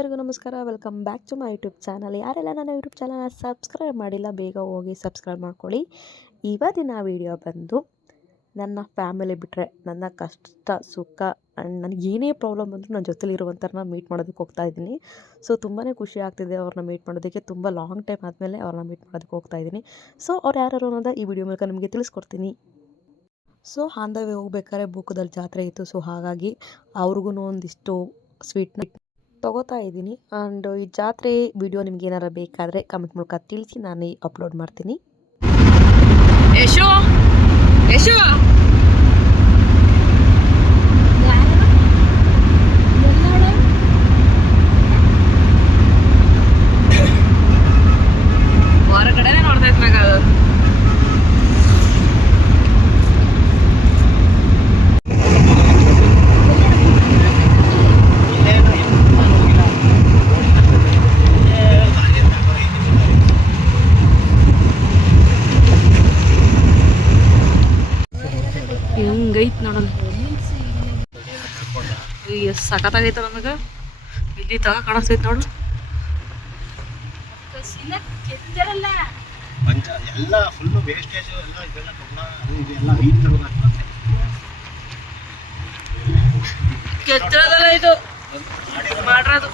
ಎಲ್ಲರಿಗೂ ನಮಸ್ಕಾರ. Welcome back to my YouTube channel ಯಾರೆಲ್ಲ ನನ್ನ ಯೂಟ್ಯೂಬ್ ಚಾನಲ್ನ ಸಬ್ಸ್ಕ್ರೈಬ್ ಮಾಡಿಲ್ಲ, ಬೇಗ ಹೋಗಿ ಸಬ್ಸ್ಕ್ರೈಬ್ ಮಾಡ್ಕೊಳ್ಳಿ. ಇವತ್ತಿನ ವಿಡಿಯೋ ಬಂದು ನನ್ನ ಫ್ಯಾಮಿಲಿ ಬಿಟ್ಟರೆ ನನ್ನ ಕಷ್ಟ, ಸುಖ ಆ್ಯಂಡ್ ನನಗೆ ಏನೇ ಪ್ರಾಬ್ಲಮ್ ಬಂದರೂ ನನ್ನ ಜೊತೆಲಿ ಇರುವಂಥವ್ರನ್ನ ಮೀಟ್ ಮಾಡೋದಕ್ಕೆ ಹೋಗ್ತಾ ಇದ್ದೀನಿ. ಸೊ ತುಂಬಾ ಖುಷಿ ಆಗ್ತಿದೆ ಅವ್ರನ್ನ ಮೀಟ್ ಮಾಡೋದಕ್ಕೆ. ತುಂಬ ಲಾಂಗ್ ಟೈಮ್ ಆದಮೇಲೆ ಅವ್ರನ್ನ ಮೀಟ್ ಮಾಡೋದಕ್ಕೆ ಹೋಗ್ತಾ ಇದ್ದೀನಿ. ಸೊ ಅವ್ರು ಯಾರು ಅನ್ನೋದ ಈ ವಿಡಿಯೋ ಮೂಲಕ ನಿಮಗೆ ತಿಳಿಸ್ಕೊಡ್ತೀನಿ. ಸೊ ಆನ್ ದ ವೇ ಹೋಗ್ಬೇಕಾದ್ರೆ ಬೂಕದಲ್ಲಿ ಜಾತ್ರೆ ಇತ್ತು. ಸೊ ಹಾಗಾಗಿ ಅವ್ರಿಗೂ ಒಂದಿಷ್ಟು ಸ್ವೀಟ್ನ ತಗೋತಾ ಇದ್ದೀನಿ. ಆ್ಯಂಡ್ ಈ ಜಾತ್ರೆ ವಿಡಿಯೋ ನಿಮ್ಗೆ ಏನಾರ ಬೇಕಾದರೆ ಕಮೆಂಟ್ ಮೂಲಕ ತಿಳಿಸಿ ನಾನು ಅಪ್ಲೋಡ್ ಮಾಡ್ತೀನಿ. ಯಶೋ! ಯಶು ಹೊರಗಡೆನೆ ನೋಡ್ತಾ ಇದ್ನಾಗ ಅದು ಹೆಂಗೈತ್ ನೋಡೋಣ ಎಷ್ಟು ಸಖತ್ತಾಗೈತ ನನಗೆ ಇಲ್ಲಿ ತಗ ಕಾಣಿಸ್ತೈತೆ ನೋಡು. ಎಲ್ಲ ಫುಲ್ಲು ವೇಸ್ಟೇಜ್ ಎಲ್ಲ ಇದೆಲ್ಲ ಕಬ್ಬಣ ಅದು ಇದು ಎಲ್ಲ ತಗೋದಾಗ್ತದೆ ಕೆತ್ತದಲ್ಲ ಇದು. ಮಾಡ್ರದು.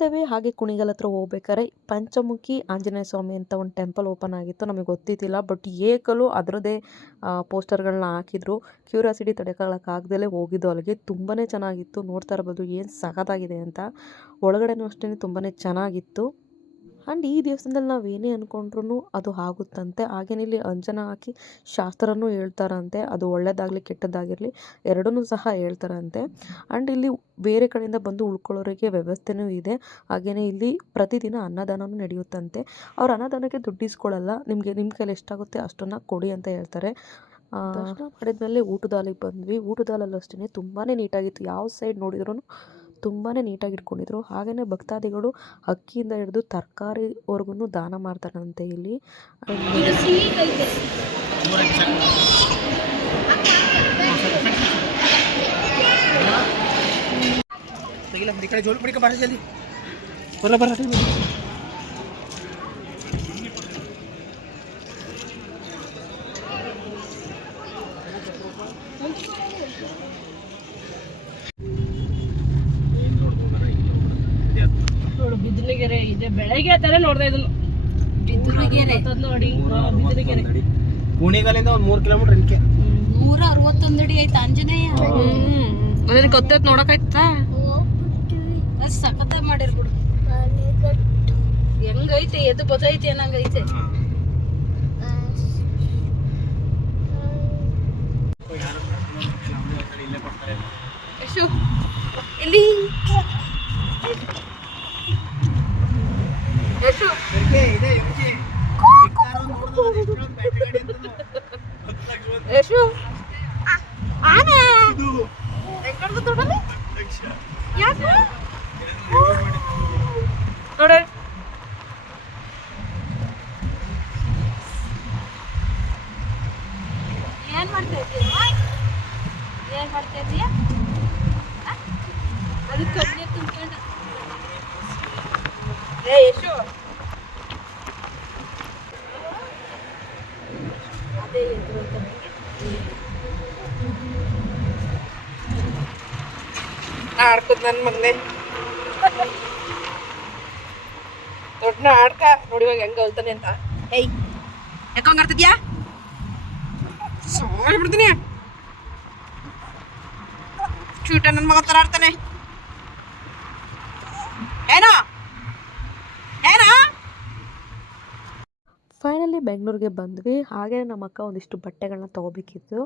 ಆನ್ ಹಾಗೆ ಕುಣಿಗಲ್ ಹತ್ರ ಹೋಗ್ಬೇಕಾದ್ರೆ ಪಂಚಮುಖಿ ಆಂಜನೇಯ ಸ್ವಾಮಿ ಅಂತ ಒಂದು ಟೆಂಪಲ್ ಓಪನ್ ಆಗಿತ್ತು, ನಮಗೆ ಗೊತ್ತಿದ್ದಿಲ್ಲ ಬಟ್ ಏಕಲು ಅದರದ್ದೇ ಪೋಸ್ಟರ್ಗಳನ್ನ ಹಾಕಿದ್ರು. ಕ್ಯೂರಿಯಾಸಿಟಿ ತಡೆಯೋಕ್ಕಾಗ್ದಲೇ ಹೋಗಿದ್ದು ಅಲ್ಲಿಗೆ. ತುಂಬಾ ಚೆನ್ನಾಗಿತ್ತು. ನೋಡ್ತಾ ಇರ್ಬೋದು, ಏನು ಸಖತ್ತಾಗಿದೆ ಅಂತ. ಒಳಗಡೆನೂ ಅಷ್ಟೇ ತುಂಬಾ ಚೆನ್ನಾಗಿತ್ತು. ಆ್ಯಂಡ್ ಈ ದೇವಸ್ಥಾನದಲ್ಲಿ ನಾವು ಏನೇ ಅಂದ್ಕೊಂಡ್ರು ಅದು ಆಗುತ್ತಂತೆ. ಹಾಗೇನೆ ಇಲ್ಲಿ ಅಂಜನ ಹಾಕಿ ಶಾಸ್ತ್ರನೂ ಹೇಳ್ತಾರಂತೆ. ಅದು ಒಳ್ಳೆಯದಾಗಲಿ ಕೆಟ್ಟದ್ದಾಗಿರಲಿ ಎರಡನ್ನೂ ಸಹ ಹೇಳ್ತಾರಂತೆ. ಆ್ಯಂಡ್ ಇಲ್ಲಿ ಬೇರೆ ಕಡೆಯಿಂದ ಬಂದು ಉಳ್ಕೊಳ್ಳೋರಿಗೆ ವ್ಯವಸ್ಥೆನೂ ಇದೆ. ಹಾಗೆಯೇ ಇಲ್ಲಿ ಪ್ರತಿದಿನ ಅನ್ನದಾನವೂ ನಡೆಯುತ್ತಂತೆ. ಅವ್ರು ಅನ್ನದಾನಕ್ಕೆ ದುಡ್ಡಿಸ್ಕೊಳ್ಳಲ್ಲ ನಿಮಗೆ ನಿಮ್ಮ ಕೈಲಿ ಎಷ್ಟಾಗುತ್ತೆ ಅಷ್ಟನ್ನು ಕೊಡಿ ಅಂತ ಹೇಳ್ತಾರೆ. ದರ್ಶನ ಮಾಡಿದ್ಮೇಲೆ ಊಟದಾಲಿಗೆ ಬಂದ್ವಿ. ಊಟದಾಲಲ್ಲಿ ಅಷ್ಟೇ ತುಂಬಾ ನೀಟಾಗಿತ್ತು. ಯಾವ ಸೈಡ್ ನೋಡಿದ್ರೂ ತುಂಬಾ ನೀಟಾಗಿ ಇಟ್ಕೊಂಡಿದ್ರು. ಹಾಗೆಯೇ ಭಕ್ತಾದಿಗಳು ಅಕ್ಕಿಯಿಂದ ಹಿಡಿದು ತರಕಾರಿವರೆಗೂ ದಾನ ಮಾಡ್ತಾರಂತೆ ಇಲ್ಲಿ. ಬರ ಈ ಕಡೆ ಜೋಲು ಬಿಡಿಕ ಬಾರ ಜಲ್ದಿ ಬರ ಬರ ನೋಡು ಬಿದಿಲಿಗೆರೆ ಇದೆ ಬೆಳಗ್ಗೆ ತರ ನೋಡ್ದೆ ಇದನ್ನು. ನೋಡಿ ಕುಣಿಗಲಿಂದ ಒಂದು ಮೂರ್ ಕಿಲೋಮೀಟರ್ ಇನ್ಕೆ ನೂರ ಅರವತ್ತೊಂದು ಅಡಿ ಐತೆ ಆಂಜನೇಯ? ಹ್ಮ್. ಗೊತ್ತೈತೆ ನೋಡಕಾಯ್ತಾ ಅದ್ ಸಖತ ಮಾಡಿರ್ಬಿಡು ಹೆಂಗೈತೆ ಎದ್ದು ಬದೈತೆ ಅನ್ನಂಗೈತೆ. ಯಶು ಇಲ್ಲಿ ಯಶು ಯಶು ಆನೆ ಹೆಂಗಡ್ದು ತೊಡಲಿ ಯಾಕೆ ನೋಡ ಏನ್ ಮಾಡ್ತಾ ಇದೀಯ ಏನ್ ಮಾಡ್ತಾ ಇದೀಯ ಅದು ಕಣ್ಣೆ ತುಂಬ್ಕೊಂಡ ಏ ಯಶು. ಅದೇ ಎದುರು ಅಂತ ಆಡ್ಕೋದ್ ನನ್ ಮಗನೇ. ದೊಡ್ಡ ಆಡ್ಕ. ನೋಡಿ ಇವಾಗ ಹೆಂಗ ಅಲ್ತಾನೆ ಅಂತ. ಏಯ್ ಯಾಕಂಗ್ ಆಡ್ತಿದ್ಯಾ? ಸೋಲ್ ಬಿಡ್ತೀನಿ. ಚೂಟ ನನ್ನ ಮಗ ತರ ಆಡ್ತಾನೆ. ಏನೋ? ಏನೋ? ಫೈನಲಿ ಬೆಂಗಳೂರಿಗೆ ಬಂದ್ವಿ. ಹಾಗೆ ನಮ್ಮ ಅಕ್ಕ ಒಂದಿಷ್ಟು ಬಟ್ಟೆಗಳನ್ನ ತೊಗೋಬೇಕಿತ್ತು.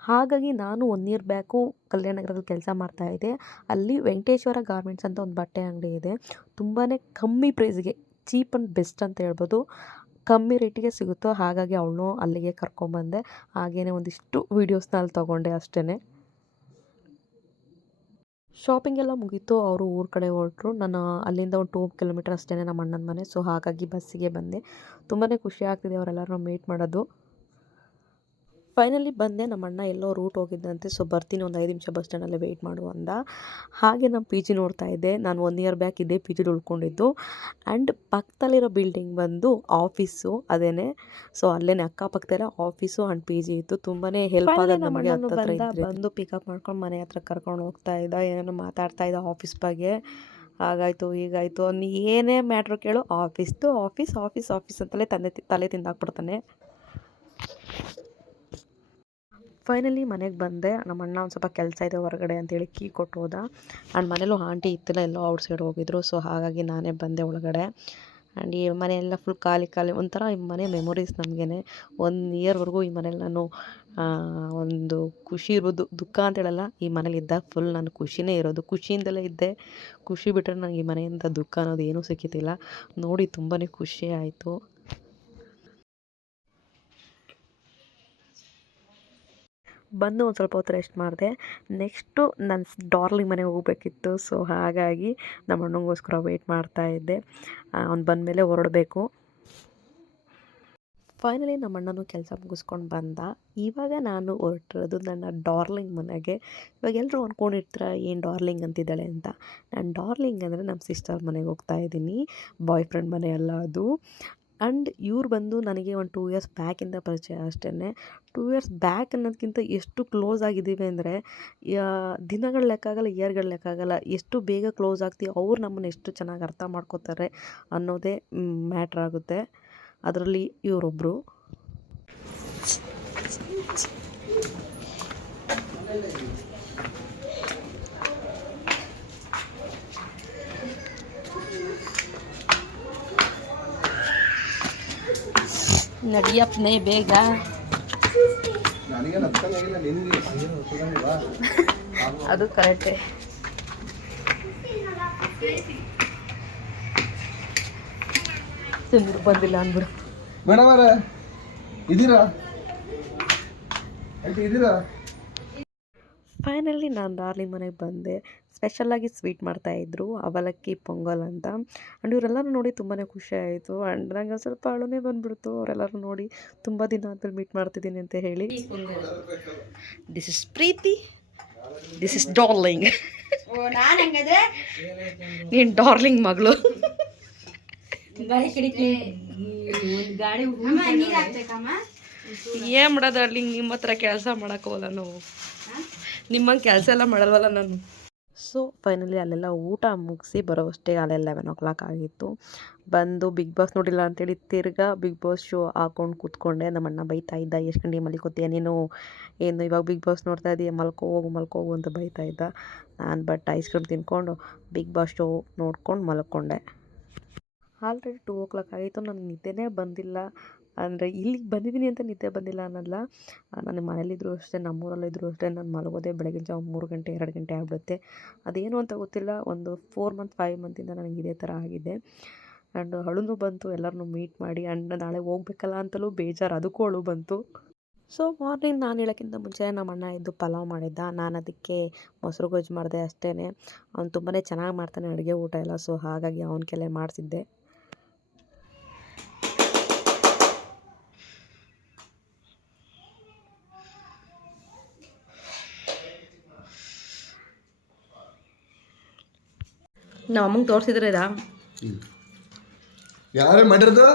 ಹಾಗಾಗಿ ನಾನು ಒನ್ ಇಯರ್ ಬ್ಯಾಕು ಕಲ್ಯಾಣ ನಗರದಲ್ಲಿ ಕೆಲಸ ಮಾಡ್ತಾಯಿದ್ದೆ ಅಲ್ಲಿ ವೆಂಕಟೇಶ್ವರ ಗಾರ್ಮೆಂಟ್ಸ್ ಅಂತ ಒಂದು ಬಟ್ಟೆ ಅಂಗಡಿ ಇದೆ. ತುಂಬಾ ಕಮ್ಮಿ ಪ್ರೈಸ್ಗೆ ಚೀಪ್ ಆ್ಯಂಡ್ ಬೆಸ್ಟ್ ಅಂತ ಹೇಳ್ಬೋದು. ಕಮ್ಮಿ ರೇಟಿಗೆ ಸಿಗುತ್ತೋ ಹಾಗಾಗಿ ಅವಳನ್ನೂ ಅಲ್ಲಿಗೆ ಕರ್ಕೊಂಬಂದೆ. ಹಾಗೆಯೇ ಒಂದಿಷ್ಟು ವೀಡಿಯೋಸ್ನ ಅಲ್ಲಿ ತೊಗೊಂಡೆ ಅಷ್ಟೇ ಶಾಪಿಂಗ್ ಎಲ್ಲ ಮುಗೀತು, ಅವರು ಊರ ಕಡೆ ಹೊರಟರು. ನಾನು ಅಲ್ಲಿಂದ ಒಂದು ಟೂ ಕಿಲೋಮೀಟರ್ ಅಷ್ಟೇ ನಮ್ಮ ಅಣ್ಣನ ಮನೆ. ಸೊ ಹಾಗಾಗಿ ಬಸ್ಸಿಗೆ ಬಂದೆ. ತುಂಬಾ ಖುಷಿ ಆಗ್ತಿದೆ ಅವರೆಲ್ಲರನ್ನೂ ಮೀಟ್ ಮಾಡೋದು. ಫೈನಲಿ ಬಂದೆ ನಮ್ಮ ಅಣ್ಣ ಎಲ್ಲೋ ರೂಟ್ ಹೋಗಿದ್ದಂತೆ ಸೊ ಬರ್ತೀನಿ ಒಂದು ಐದು ನಿಮಿಷ ಬಸ್ ಸ್ಟ್ಯಾಂಡಲ್ಲೇ ವೆಯ್ಟ್ ಮಾಡು ಅಂದ. ಹಾಗೆ ನಾನು ಪಿ ಜಿ ನೋಡ್ತಾ ಇದ್ದೆ. ನಾನು ಒನ್ ಇಯರ್ ಬ್ಯಾಕ್ ಇದ್ದೇ ಪಿ ಜಿಲಿ ಉಳ್ಕೊಂಡಿದ್ದು. ಆ್ಯಂಡ್ ಪಕ್ಕದಲ್ಲಿರೋ ಬಿಲ್ಡಿಂಗ್ ಬಂದು ಆಫೀಸು ಅದೇನೆ. ಸೊ ಅಲ್ಲೇ ಅಕ್ಕಪಕ್ಕದಲ್ಲೇ ಆಫೀಸು ಆ್ಯಂಡ್ ಪಿ ಜಿ ಇತ್ತು. ತುಂಬಾ ಹೆಲ್ಪ್ ಆಗೋದು ನಮಗೆ. ಬಂದು ಪಿಕಪ್ ಮಾಡ್ಕೊಂಡು ಮನೆ ಹತ್ರ ಕರ್ಕೊಂಡು ಹೋಗ್ತಾ ಇದ್ದ. ಏನೇನೋ ಮಾತಾಡ್ತಾ ಇದ್ದ ಆಫೀಸ್ ಬಗ್ಗೆ. ಹಾಗಾಯ್ತು ಹೀಗಾಯ್ತು. ಅವ್ನು ಏನೇ ಮ್ಯಾಟ್ರು ಕೇಳು ಆಫೀಸ್ದು ಆಫೀಸ್ ಆಫೀಸ್ ಆಫೀಸ್ ಅಂತಲೇ ತಂದೆ ತಲೆ ತಿಂದಾಕ್ಬಿಡ್ತಾನೆ. ಫೈನಲಿ ಮನೆಗೆ ಬಂದೆ. ನಮ್ಮ ಅಣ್ಣ ಒಂದು ಸ್ವಲ್ಪ ಕೆಲಸ ಇದೆ ಹೊರಗಡೆ ಅಂತೇಳಿ ಕೀ ಕೊಟ್ಟು ಹೋದ. ಆ್ಯಂಡ್ ಮನೇಲೂ ಆಂಟಿ ಇತ್ತಿಲ್ಲ, ಎಲ್ಲೋ ಔಟ್ ಸೈಡ್ ಹೋಗಿದ್ರು. ಸೊ ಹಾಗಾಗಿ ನಾನೇ ಬಂದೆ ಒಳಗಡೆ. ಆ್ಯಂಡ್ ಈ ಮನೆಯೆಲ್ಲ ಫುಲ್ ಖಾಲಿ ಖಾಲಿ ಒಂಥರ ಈ ಮನೆ ಮೆಮೊರೀಸ್ ನಮಗೇ ಒಂದು ಇಯರ್ವರೆಗೂ ಈ ಮನೇಲಿ ನಾನು ಒಂದು ಖುಷಿ ಇರೋದು, ದುಃಖ ಅಂತ ಹೇಳಲ್ಲ. ಈ ಮನೇಲಿ ಇದ್ದಾಗ ಫುಲ್ ನಾನು ಖುಷಿನೇ ಇರೋದು. ಖುಷಿಯಿಂದಲೇ ಇದ್ದೆ. ಖುಷಿ ಬಿಟ್ಟರೆ ನನಗೆ ಈ ಮನೆಯಿಂದ ದುಃಖ ಅನ್ನೋದು ಏನೂ ಸಿಕ್ಕಿದ್ದಿಲ್ಲ. ನೋಡಿ ತುಂಬಾ ಖುಷಿ ಆಯಿತು. ಬಂದು ಒಂದು ಸ್ವಲ್ಪ ಹೊತ್ತು ರೆಸ್ಟ್ ಮಾಡಿದೆ. ನೆಕ್ಸ್ಟು ನನ್ನ ಡಾರ್ಲಿಂಗ್ ಮನೆಗೆ ಹೋಗಬೇಕಿತ್ತು. ಸೊ ಹಾಗಾಗಿ ನಮ್ಮ ಅಣ್ಣಂಗೋಸ್ಕರ ವೆಯ್ಟ್ ಮಾಡ್ತಾ ಇದ್ದೆ. ಅವ್ನು ಬಂದಮೇಲೆ ಹೊರಡಬೇಕು. ಫೈನಲಿ ನಮ್ಮ ಅಣ್ಣನೂ ಕೆಲಸ ಮುಗಿಸ್ಕೊಂಡು ಬಂದ. ಇವಾಗ ನಾನು ಹೊರಟಿರೋದು ನನ್ನ ಡಾರ್ಲಿಂಗ್ ಮನೆಗೆ. ಇವಾಗ ಎಲ್ಲರೂ ಅಂದ್ಕೊಂಡಿರ್ತಾರ ಏನು ಡಾರ್ಲಿಂಗ್ ಅಂತಿದ್ದಾಳೆ ಅಂತ? ನಾನು ಡಾರ್ಲಿಂಗ್ ಅಂದರೆ ನಮ್ಮ ಸಿಸ್ಟರ್ ಮನೆಗೆ ಹೋಗ್ತಾ ಇದ್ದೀನಿ. ಬಾಯ್ ಫ್ರೆಂಡ್ ಮನೆ ಅಲ್ಲ ಅದು. ಆ್ಯಂಡ್ ಇವ್ರು ಬಂದು ನನಗೆ ಒಂದು ಟೂ ಇಯರ್ಸ್ ಬ್ಯಾಕಿಂದ ಪರಿಚಯ ಅಷ್ಟೇ ಟೂ ಇಯರ್ಸ್ ಬ್ಯಾಕ್ ಅನ್ನೋದಕ್ಕಿಂತ ಎಷ್ಟು ಕ್ಲೋಸ್ ಆಗಿದ್ದೀವಿ ಅಂದರೆ ದಿನಗಳ ಲೆಕ್ಕ ಆಗಲ್ಲ ಇಯರ್ಗಳ ಲೆಕ್ಕ ಆಗಲ್ಲ, ಎಷ್ಟು ಬೇಗ ಕ್ಲೋಸ್ ಆಗ್ತೀವಿ ಅವ್ರು ನಮ್ಮನ್ನು ಎಷ್ಟು ಚೆನ್ನಾಗಿ ಅರ್ಥ ಮಾಡ್ಕೋತಾರೆ ಅನ್ನೋದೇ ಮ್ಯಾಟ್ರ್ ಆಗುತ್ತೆ. ಅದರಲ್ಲಿ ಇವರೊಬ್ಬರು ನಡಿಯಪ್ಪನೇ ಬೇಗ. ಅದು ಕರೆಕ್ಟೇ. ತಿಂದ್ರು ಬಂದಿಲ್ಲ ಅಂದ್ಬಿಡು. ಮೇಡಮ್ ಅವರ ಇದೀರಾ ಇದೀರಾ ಫೈನಲಿ ನಾನು ಡಾರ್ಲಿಂಗ್ ಮನೆಗೆ ಬಂದೆ. ಸ್ಪೆಷಲಾಗಿ ಸ್ವೀಟ್ ಮಾಡ್ತಾಯಿದ್ರು ಅವಲಕ್ಕಿ ಪೊಂಗಲ್ ಅಂತ. ಆ್ಯಂಡ್ ಇವರೆಲ್ಲರೂ ನೋಡಿ ತುಂಬಾ ಖುಷಿ ಆಯಿತು. ಆ್ಯಂಡ್ ನಂಗೆ ಸ್ವಲ್ಪ ಅಳುನೇ ಬಂದುಬಿಡ್ತು. ಅವರೆಲ್ಲರೂ ನೋಡಿ ತುಂಬ ದಿನ ಆದ್ಮೇಲೆ ಮೀಟ್ ಮಾಡ್ತಿದ್ದೀನಿ ಅಂತ ಹೇಳಿ. This is Preethi. This is darling. Oh ನಾನು ಹಂಗಾದ್ರೆ? ನೀನು ಡಾರ್ಲಿಂಗ್ ಮಗಳು. ಗಾಡಿ ಕಡಿಕೆ ಒಂದು ಗಾಡಿ ಅಮ್ಮ ನೀರು ಹಾಕ್ಬೇಕಮ್ಮ? ಏನು ಮಾಡೋದು ಡಾರ್ಲಿಂಗ್? ನಿಮ್ಮ ಹತ್ರ ಕೆಲಸ ಮಾಡೋಕ್ಕೋಗಲ್ಲ ನಾವು. ನಿಮ್ಮಂಗೆ ಕೆಲಸ ಎಲ್ಲ ಮಾಡಲ್ವಲ್ಲ ನಾನು? ಸೊ ಫೈನಲಿ ಅಲ್ಲೆಲ್ಲ ಊಟ ಮುಗಿಸಿ ಬರೋವಷ್ಟೇ ಅಲ್ಲೆಲ್ಲ ಲೆವೆನ್ ಓ ಕ್ಲಾಕ್ ಆಗಿತ್ತು. ಬಂದು ಬಿಗ್ ಬಾಸ್ ನೋಡಿಲ್ಲ ಅಂತೇಳಿ ತಿರ್ಗಾ ಬಿಗ್ ಬಾಸ್ ಶೋ ಹಾಕೊಂಡು ಕೂತ್ಕೊಂಡೆ. ನಮ್ಮ ಅಣ್ಣ ಬೈತಾ ಇದ್ದ, ಎಷ್ಟು ಗಂಟೆ ಮಲಿಕೋತೀಯ ನೀನು? ಏನು ಇವಾಗ ಬಿಗ್ ಬಾಸ್ ನೋಡ್ತಾ ಇದೀಯ? ಮಲ್ಕೋ, ಹೋಗು ಮಲ್ಕೋ ಹೋಗು ಅಂತ ಬೈತಾ ಇದ್ದ. ನಾನು ಬಟ್ ಐಸ್ ಕ್ರೀಮ್ ತಿನ್ಕೊಂಡು ಬಿಗ್ ಬಾಸ್ ಶೋ ನೋಡ್ಕೊಂಡು ಮಲ್ಕೊಂಡೆ. ಆಲ್ರೆಡಿ ಟೂ ಓ ಕ್ಲಾಕ್ ಆಗಿತ್ತು. ನಾನು ನಿದ್ದೆನೇ ಬಂದಿಲ್ಲ. ಅಂದರೆ ಇಲ್ಲಿಗೆ ಬಂದಿದ್ದೀನಿ ಅಂತ ನಿದ್ದೆ ಬಂದಿಲ್ಲ ಅನ್ನೋಲ್ಲ ನಾನು ಮನೇಲಿದ್ದರೂ ಅಷ್ಟೇ ನಮ್ಮೂರಲ್ಲಿದ್ದರೂ ಅಷ್ಟೇ, ನಾನು ಮಲಗೋದೇ ಬೆಳಗಿನ ಜಾವ ಮೂರು ಗಂಟೆ, ಎರಡು ಗಂಟೆ ಆಗ್ಬಿಡುತ್ತೆ. ಅದೇನು ಅಂತ ಗೊತ್ತಿಲ್ಲ, ಒಂದು ಫೋರ್ ಮಂತ್ ಫೈವ್ ಮಂತಿಂದ ನನಗೆ ಇದೇ ಥರ ಆಗಿದೆ. ಆ್ಯಂಡ್ ಅಳುನು ಬಂತು ಎಲ್ಲರನ್ನೂ ಮೀಟ್ ಮಾಡಿ ಆ್ಯಂಡ್ ನಾಳೆ ಹೋಗ್ಬೇಕಲ್ಲ ಅಂತಲೂ ಬೇಜಾರು, ಅದಕ್ಕೂ ಅಳು ಬಂತು. ಸೊ ಮಾರ್ನಿಂಗ್ ನಾನು ಹೇಳೋಕ್ಕಿಂತ ಮುಂಚೆ ನಮ್ಮ ಅಣ್ಣ ಇದ್ದು ಪಲಾವ್ ಮಾಡಿದ್ದ. ನಾನು ಅದಕ್ಕೆ ಮೊಸರು ಗೊಜ್ಜು ಮಾಡಿದೆ ಅಷ್ಟೇ ಅವ್ನು ತುಂಬಾ ಚೆನ್ನಾಗಿ ಮಾಡ್ತಾನೆ ಅಡುಗೆ ಊಟ ಎಲ್ಲ ಸೊ ಹಾಗಾಗಿ ಅವನ ಕೆಲೆ ಮಾಡಿಸಿದ್ದೆ. ನಮ್ಮ ಅಮ್ಮಂಗೆ ತೋರಿಸಿದ್ರೆ ಇದಾ? ಯಾರೇ ಮಾಡಿರೋದು?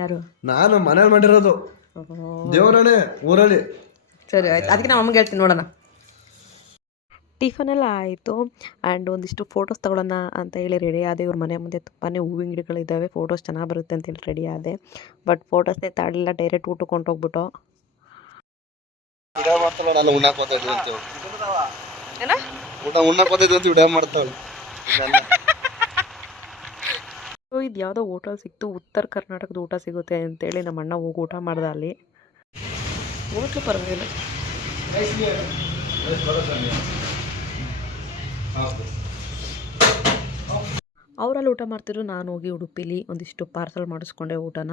ಯಾರು? ನಾನು ಮನೇಲಿ ಮಾಡಿರೋದು. ದೇವರಾಣೆ ಊರಲ್ಲಿ. ಸರಿ ಆಯ್ತು. ಅದಕ್ಕೆ ನಮ್ಮ ಅಮ್ಮಗೆ ಹೇಳ್ತೀನಿ ನೋಡೋಣ. ಟಿಫನ್ ಎಲ್ಲ ಆಯಿತು. ಆ್ಯಂಡ್ ಒಂದಿಷ್ಟು ಫೋಟೋಸ್ ತೊಗೊಳ್ಳೋಣ ಅಂತ ಹೇಳಿ ರೆಡಿ ಆದೆ. ಇವ್ರ ಮನೆ ಮುಂದೆ ತುಂಬಾ ಹೂವಿನ ಗಿಡಗಳಿದ್ದಾವೆ ಫೋಟೋಸ್ ಚೆನ್ನಾಗಿ ಬರುತ್ತೆ ಅಂತ ಹೇಳಿ ರೆಡಿ ಆದೆ. ಬಟ್ ಫೋಟೋಸ್ನೇ ತಾಡಲಿಲ್ಲ ಡೈರೆಕ್ಟ್ ಊಟಕ್ಕೆ ಹೊಂಟೋಗ್ಬಿಟ್ಟು ಊಟ ಉಣ್ಣಕ್ಕೆ ಅಂತ ವಿಡಿಯೋ ಮಾಡ್ತಾಳೆ ಸೊ ಇದು ಯಾವುದೋ ಹೋಟೆಲ್ ಸಿಕ್ತು, ಉತ್ತರ ಕರ್ನಾಟಕದ ಊಟ ಸಿಗುತ್ತೆ ಅಂತೇಳಿ ನಮ್ಮ ಅಣ್ಣ ಹೋಗಿ ಊಟ ಮಾಡ್ದೆ ಅಲ್ಲಿ. ಹೋಟ್ಲು ಪರವಾಗಿಲ್ಲ. ಅವರಲ್ಲಿ ಊಟ ಮಾಡ್ತಿದ್ರು, ನಾನು ಹೋಗಿ ಉಡುಪಿಲಿ ಒಂದಿಷ್ಟು ಪಾರ್ಸಲ್ ಮಾಡಿಸ್ಕೊಂಡೆ ಊಟನ.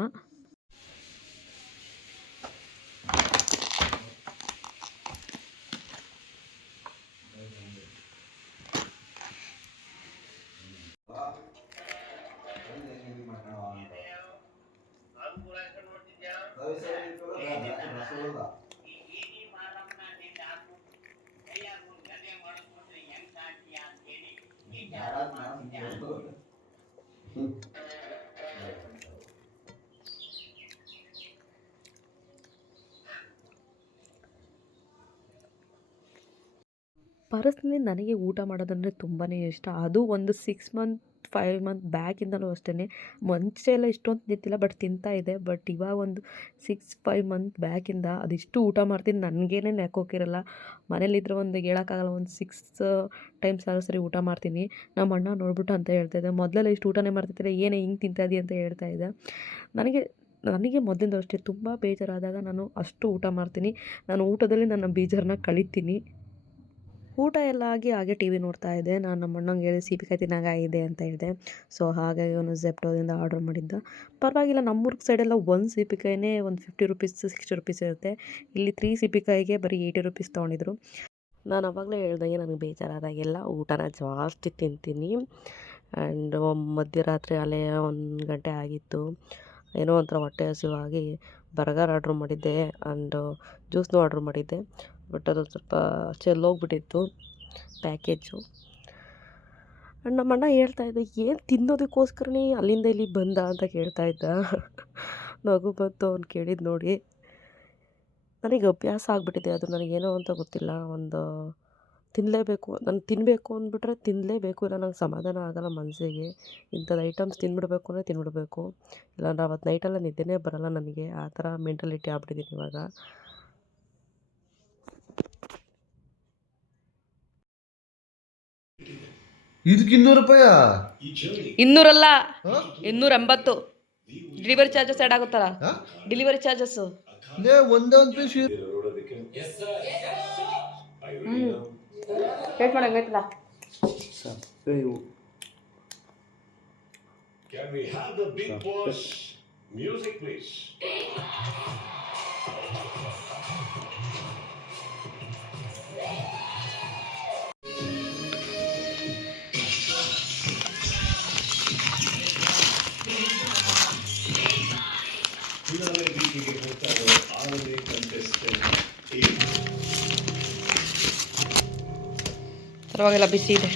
ಪರ್ಸ್ನಲಿ ನನಗೆ ಊಟ ಮಾಡೋದಂದರೆ ತುಂಬಾ ಇಷ್ಟ. ಅದು ಒಂದು ಸಿಕ್ಸ್ ಮಂತ್ ಫೈವ್ ಮಂತ್ ಬ್ಯಾಕಿಂದಲೂ ಅಷ್ಟೇ ಮುಂಚೆ ಎಲ್ಲ ಇಷ್ಟೊಂದು ತಿಂತಿಲ್ಲ ಬಟ್ ತಿಂತಾ ಇದೆ. ಬಟ್ ಇವಾಗ ಒಂದು ಸಿಕ್ಸ್ ಫೈವ್ ಮಂತ್ ಬ್ಯಾಕಿಂದ ಅದಿಷ್ಟು ಊಟ ಮಾಡ್ತೀನಿ. ನನಗೇನೆ ನೆಕ್ಕೋಕಿರಲ್ಲ ಮನೇಲಿದ್ರೆ ಒಂದು ಹೇಳೋಕ್ಕಾಗಲ್ಲ, ಒಂದು ಸಿಕ್ಸ್ ಟೈಮ್ಸ್ ಆದರೂ ಸರಿ ಊಟ ಮಾಡ್ತೀನಿ. ನಮ್ಮ ಅಣ್ಣ ನೋಡ್ಬಿಟ್ಟು ಅಂತ ಹೇಳ್ತಾಯಿದ್ದೆ ಮೊದಲೆಲ್ಲ ಇಷ್ಟು ಊಟನೇ ಮಾಡ್ತಿದ್ರೆ ಏನೇ ಹಿಂಗೆ ತಿಂತಾ ಇದೀಯ ಅಂತ ಹೇಳ್ತಾ ಇದ್ದೆ. ನನಗೆ ನನಗೆ ಮೊದಲಿಂದ ಅಷ್ಟೇ ತುಂಬ ಬೇಜಾರಾದಾಗ ನಾನು ಅಷ್ಟು ಊಟ ಮಾಡ್ತೀನಿ. ನಾನು ಊಟದಲ್ಲಿ ನನ್ನ ಬೇಜಾರನ್ನ ಕಳೀತೀನಿ. ಊಟ ಎಲ್ಲ ಆಗಿ ಹಾಗೆ ಟಿ ವಿ ನೋಡ್ತಾ ಇದ್ದೆ. ನಾನು ನಮ್ಮ ಅಣ್ಣಂಗೆ ಹೇಳಿ ಸೀಬೆಕಾಯಿ ಇದೆ ಅಂತ ಹೇಳಿದೆ. ಸೊ ಹಾಗಾಗಿ ಅವನು ಝೆಪ್ಟೋದಿಂದ ಆರ್ಡರ್ ಮಾಡಿದ್ದ. ಪರವಾಗಿಲ್ಲ ನಮ್ಮೂರ್ಗ ಸೈಡೆಲ್ಲ ಒಂದು ಸೀಬೆಕಾಯಿನೇ ಒಂದು ಫಿಫ್ಟಿ ರುಪೀಸ್ ಸಿಕ್ಸ್ಟಿ ರುಪೀಸ್ ಇರುತ್ತೆ. ಇಲ್ಲಿ ತ್ರೀ ಸೀಬೆಕಾಯಿಗೆ ಬರೀ ಏಯ್ಟಿ ರುಪೀಸ್ ತೊಗೊಂಡಿದ್ರು. ನಾನು ಅವಾಗಲೇ ಹೇಳ್ದಂಗೆ ನನಗೆ ಬೇಜಾರಾದಾಗೆಲ್ಲ ಊಟನ ಜಾಸ್ತಿ ತಿಂತೀನಿ. ಆ್ಯಂಡ್ ಮಧ್ಯರಾತ್ರಿ ಅಲ್ಲೇ ಒಂದು ಗಂಟೆ ಆಗಿತ್ತು. ಏನೋ ಒಂಥರ ಹೊಟ್ಟೆ ಹಸಿವಾಗಿ ಬರ್ಗರ್ ಆರ್ಡ್ರ್ ಮಾಡಿದ್ದೆ ಆ್ಯಂಡ್ ಜ್ಯೂಸ್ನೂ ಆರ್ಡ್ರ್ ಮಾಡಿದ್ದೆ. ಬಟ್ ಅದೊಂದು ಸ್ವಲ್ಪ ಚೆಲ್ಲೋಗ್ಬಿಟ್ಟಿತ್ತು ಪ್ಯಾಕೇಜು ಆ್ಯಂಡ್ ನಮ್ಮ ಅಣ್ಣ ಹೇಳ್ತಾ ಇದ್ದ, ಏನು ತಿನ್ನೋದಕ್ಕೋಸ್ಕರನೇ ಅಲ್ಲಿಂದ ಇಲ್ಲಿಗೆ ಬಂದ? ಅಂತ ಕೇಳ್ತಾ ಇದ್ದ. ನಗು ಬಂತು ಅವ್ನು ಕೇಳಿದ್ದು ನೋಡಿ. ನನಗೆ ಅಭ್ಯಾಸ ಆಗಿಬಿಟ್ಟಿದೆ, ಅದು ನನಗೇನೋ ಅಂತ ಗೊತ್ತಿಲ್ಲ. ಒಂದು ತಿನ್ನಲೇಬೇಕು ನಾನು ತಿನ್ನಬೇಕು ಅಂದ್ಬಿಟ್ರೆ ತಿನ್ನಲೇಬೇಕು ಇಲ್ಲ ನಂಗೆ ಸಮಾಧಾನ ಆಗೋಲ್ಲ ಮನಸ್ಸಿಗೆ ಇಂಥದ್ದು ಐಟಮ್ಸ್ ತಿಂದ್ಬಿಡ್ಬೇಕು ಅಂದರೆ ತಿನ್ಬಿಡ್ಬೇಕು. ಇಲ್ಲಾಂದ್ರೆ ಅವತ್ತು ನೈಟೆಲ್ಲ ನಿದ್ದೆನೇ ಬರೋಲ್ಲ ನನಗೆ. ಆ ಥರ ಮೆಂಟಲಿಟಿ ಆಗ್ಬಿಟ್ಟಿದ್ದೀನಿ ಇವಾಗ. ಇದಕ್ಕೆ ಇನ್ನೂರು ರೂಪಾಯಿ? ಇನ್ನೂರಲ್ಲ? ಇನ್ನೂರ ಎಂಬತ್ತು ಡೆಲಿವರಿ ಚಾರ್ಜಸ್ ಆ್ಯಡ್ ಆಗುತ್ತಲ್ಲ? ಡೆಲಿವರಿ ಚಾರ್ಜಸ್ಸು ಒಂದೇ ಒಂದು piece wait ಮಾಡಂಗೈತಲ್ಲ Can we have the big boss music, please? ಪರವಾಗಿಲ್ಲ ಬಿಸಿ ಇದೆ.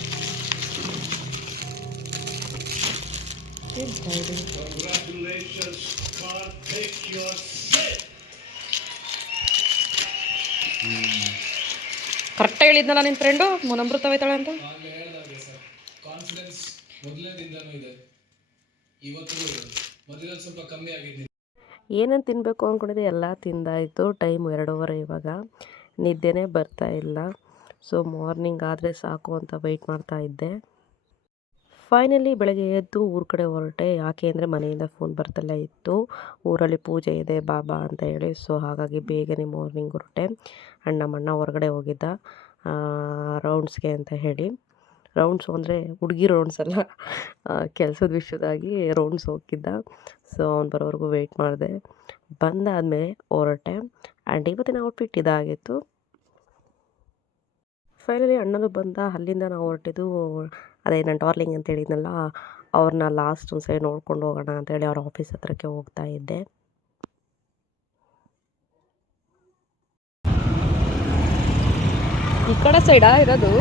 ಕರೆಕ್ಟಾಗಿ ಹೇಳಿದ್ನಲ್ಲ ನಿಮ್ಮ ಫ್ರೆಂಡು ಮುನಮೃತ ಹೋಯ್ತಾಳೆ ಅಂತ? ಏನೇನು ತಿನ್ನಬೇಕು ಅಂದ್ಕೊಂಡಿದ್ದೆ ಎಲ್ಲ ತಿಂದಾಯಿತು. ಟೈಮ್ ಎರಡೂವರೆ ಇವಾಗ. ನಿದ್ದೆನೇ ಬರ್ತಾ ಇಲ್ಲ. ಸೊ ಮಾರ್ನಿಂಗ್ ಆದರೆ ಸಾಕು ಅಂತ ವೆಯ್ಟ್ ಮಾಡ್ತಾ ಇದ್ದೆ. ಫೈನಲಿ ಬೆಳಗ್ಗೆ ಎದ್ದು ಊರ ಕಡೆ ಹೊರಟೆ. ಯಾಕೆ ಅಂದರೆ ಮನೆಯಿಂದ ಫೋನ್ ಬರ್ತಲೇ ಇತ್ತು. ಊರಲ್ಲಿ ಪೂಜೆ ಇದೆ, ಬಾಬಾ ಅಂತ ಹೇಳಿ. ಸೊ ಹಾಗಾಗಿ ಬೇಗನೆ ಮಾರ್ನಿಂಗ್ ಹೊರಟೆ. ಆ್ಯಂಡ್ ನಮ್ಮ ಅಣ್ಣ ಹೊರಗಡೆ ಹೋಗಿದ್ದ. ರೌಂಡ್ಸ್ಗೆ ಅಂತ ಹೇಳಿ. ರೌಂಡ್ಸ್ ಅಂದರೆ ಹುಡುಗಿ ರೌಂಡ್ಸ್ ಅಲ್ಲ. ಕೆಲಸದ ವಿಷಯದಾಗಿ ರೌಂಡ್ಸ್ ಹೋಗಿದ್ದ ಸೊ ಅವ್ನು ಬರೋವರೆಗೂ ವೆಯ್ಟ್ ಮಾಡಿದೆ. ಬಂದಾದಮೇಲೆ ಹೊರಟೆ. ಆ್ಯಂಡ್ ಇವತ್ತಿನ ಔಟ್ಫಿಟ್ ಇದಾಗಿತ್ತು. ಫೈನಲಿ ಅಣ್ಣನು ಬಂದ. ಅಲ್ಲಿಂದ ನಾವು ಹೊರಟಿದ್ದು ಅದೇ ನನ್ನ ಡಾರ್ಲಿಂಗ್ ಅಂತ ಹೇಳಿದ್ನಲ್ಲ ಅವ್ರನ್ನ ಲಾಸ್ಟ್ ಒಂದು ಸರಿ ನೋಡ್ಕೊಂಡು ಹೋಗೋಣ ಅಂತೇಳಿ ಅವ್ರ ಆಫೀಸ್ ಹತ್ರಕ್ಕೆ ಹೋಗ್ತಾ ಇದ್ದೆ. ಈ ಕಡೆ ಸೈಡಾ ಇರೋದು?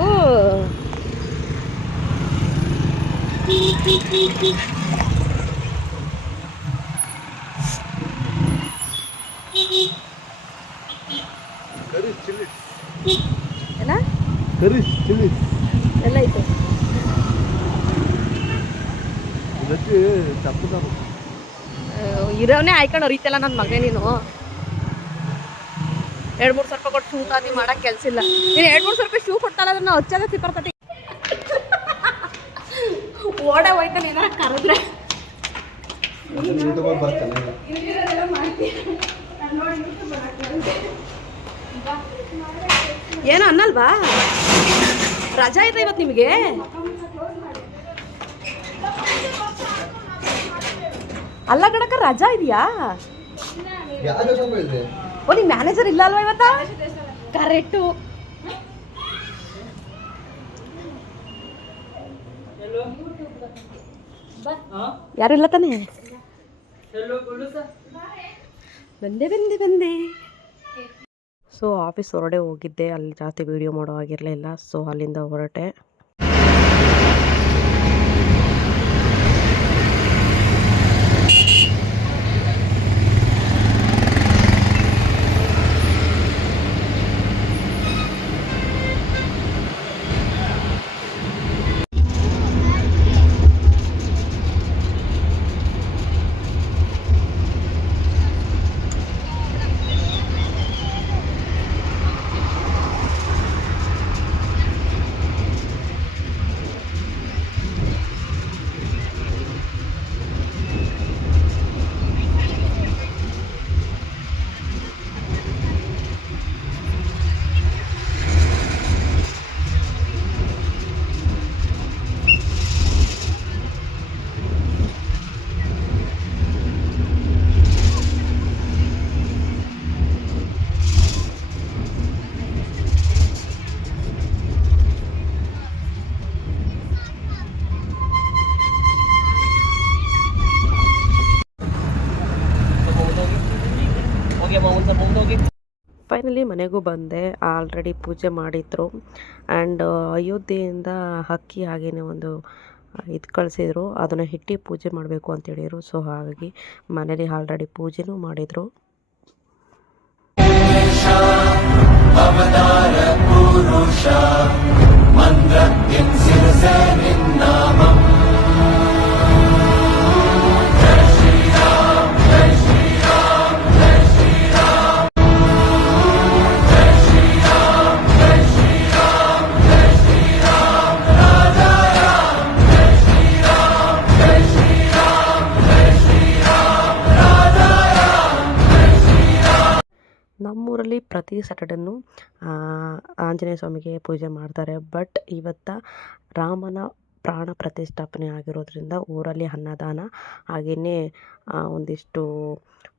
ಏನ? ಕರಿಸ್ ಚಿಲ್ಲಿ ಎಲ್ಲ ಐತೆ. ಇದಕ್ಕೆ ತಪ್ಪು ಇರೋನೇ ಆಯ್ಕೊಂಡು ಹರಿತಲ್ಲ ನನ್ನ ಮಗನೇ ನೀನು. ಎರಡು ಮೂರು ಸಾವಿರ ರೂಪಾಯಿ ಕೊಟ್ಟು ಶೂ ತಾತಿ ಮಾಡಕ್ಕೆ ಕೆಲಸ ಇಲ್ಲ. ನೀನು ಎರಡು ಮೂರು ಸಾವಿರ ರೂಪಾಯಿ ಶೂ ಕೊಡ್ತಾಳ ಅದನ್ನ ಹಚ್ಚದ ತಿಪ್ಪರ್ತತಿ ಓಡೆ ಹೋಯ್ತಾನೆ ಏನಾರ ಕರೆದ್ರೆ. ಬರ್ತಾನೆ. ಏನು ಅನ್ನಲ್ವಾ? ರಜಾ ಇದೆ ಇವತ್ತು ನಿಮಗೆ? ಅಲ್ಲ ಗಡಕ ರಜಾ ಇದೆಯಾ? ಓ ನಿಮ್ಮ ಮ್ಯಾನೇಜರ್ ಇಲ್ಲ ಅಲ್ವಾ ಇವತ್ತ? ಕರೆಕ್ಟು ಯಾರು ಇಲ್ಲ ತಾನೆ? ಬಂದೆ ಬಂದೆ ಬಂದೆ. ಸೊ ಆಫೀಸ್ ಹೊರಡೆ ಹೋಗಿದ್ದೆ. ಅಲ್ಲಿ ಜಾಸ್ತಿ ವೀಡಿಯೋ ಮಾಡೋ ಆಗಿರಲಿಲ್ಲ ಸೊ ಅಲ್ಲಿಂದ ಹೊರಟೆ. ಫೈನಲಿ ಮನೆಗೂ ಬಂದೆ, ಆಲ್ರೆಡಿ ಪೂಜೆ ಮಾಡಿದ್ರು. ಆ್ಯಂಡ್ ಅಯೋಧ್ಯೆಯಿಂದ ಅಕ್ಕಿ ಹಾಗೇನೆ ಒಂದು ಇದು ಕಳಿಸಿದ್ರು. ಅದನ್ನು ಹಿಟ್ಟಿ ಪೂಜೆ ಮಾಡಬೇಕು ಅಂತ ಹೇಳಿದರು. ಸೊ ಹಾಗಾಗಿ ಮನೇಲಿ ಆಲ್ರೆಡಿ ಪೂಜೆನೂ ಮಾಡಿದರು. ನಮ್ಮೂರಲ್ಲಿ ಪ್ರತಿ ಸ್ಯಾಟರ್ಡೇನು ಆಂಜನೇಯ ಸ್ವಾಮಿಗೆ ಪೂಜೆ ಮಾಡ್ತಾರೆ. ಬಟ್ ಇವತ್ತು ರಾಮನ ಪ್ರಾಣ ಪ್ರತಿಷ್ಠಾಪನೆ ಆಗಿರೋದ್ರಿಂದ ಊರಲ್ಲಿ ಅನ್ನದಾನ ಹಾಗೆಯೇ ಒಂದಿಷ್ಟು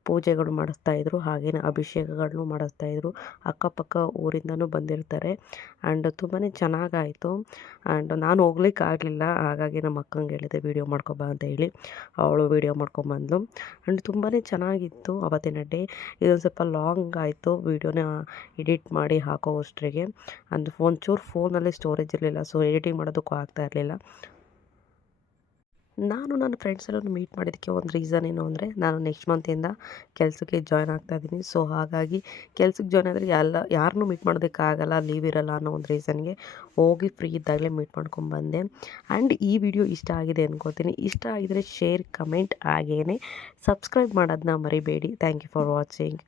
ಪೂಜೆಗಳು ಮಾಡಿಸ್ತಾಯಿದ್ರು ಹಾಗೆಯೇ ಅಭಿಷೇಕಗಳನ್ನು ಇದ್ದರು ಅಕ್ಕಪಕ್ಕ ಊರಿಂದನೂ ಬಂದಿರ್ತಾರೆ. ಆ್ಯಂಡ್ ತುಂಬಾ ಚೆನ್ನಾಗಾಯಿತು. ಆ್ಯಂಡ್ ನಾನು ಹೋಗ್ಲಿಕ್ಕೆ ಆಗಲಿಲ್ಲ, ಹಾಗಾಗಿ ನಮ್ಮ ಅಕ್ಕಂಗೆ ಹೇಳಿದೆ, ವೀಡಿಯೋ ಮಾಡ್ಕೊಬಾ ಅಂತ ಹೇಳಿ. ಅವಳು ವೀಡಿಯೋ ಮಾಡ್ಕೊಂಬಂದ್ಲು. ಆ್ಯಂಡ್ ತುಂಬಾ ಚೆನ್ನಾಗಿತ್ತು ಅವತ್ತಿನ ಡೇ. ಇದೊಂದು ಸ್ವಲ್ಪ ಲಾಂಗ್ ಆಯಿತು, ವೀಡಿಯೋನ ಎಡಿಟ್ ಮಾಡಿ ಹಾಕೋ ಅಷ್ಟರಿಗೆ. ಅಂದು ಫೋನ್ ಚೂರು ಫೋನಲ್ಲಿ ಸ್ಟೋರೇಜ್ ಇರಲಿಲ್ಲ, ಸೊ ಎಡಿಟಿಂಗ್ ಮಾಡೋದಕ್ಕೂ ಆಗ್ತಾ ಇರಲಿಲ್ಲ. ನಾನು ನನ್ನ ಫ್ರೆಂಡ್ಸ್ ಮೀಟ್ ಮಾಡಿದ್ದಕ್ಕೆ ಒಂದು ರೀಸನ್ ಏನು ಅಂದರೆ ನಾನು ನೆಕ್ಸ್ಟ್ ಮಂತಿಂದ ಕೆಲಸಕ್ಕೆ ಜಾಯ್ನ್ ಆಗ್ತಾ ಇದ್ದೀನಿ. ಸೊ ಹಾಗಾಗಿ ಕೆಲ್ಸಕ್ಕೆ ಜಾಯ್ನ್ ಆದರೆ ಎಲ್ಲ ಯಾರನ್ನೂ ಮೀಟ್ ಮಾಡೋದಕ್ಕಾಗಲ್ಲ ಲೀವ್ ಇರಲ್ಲ ಅನ್ನೋ ಒಂದು ರೀಸನ್ಗೆ ಹೋಗಿ ಫ್ರೀ ಇದ್ದಾಗಲೇ ಮೀಟ್ ಮಾಡ್ಕೊಂಬಂದೆ ಆ್ಯಂಡ್ ಈ ವಿಡಿಯೋ ಇಷ್ಟ ಆಗಿದೆ ಅನ್ಕೋತೀನಿ. ಇಷ್ಟ ಆಗಿದರೆ ಶೇರ್ ಕಮೆಂಟ್ ಹಾಗೇ ಸಬ್ಸ್ಕ್ರೈಬ್ ಮಾಡೋದನ್ನ ಮರಿಬೇಡಿ. Thank you for watching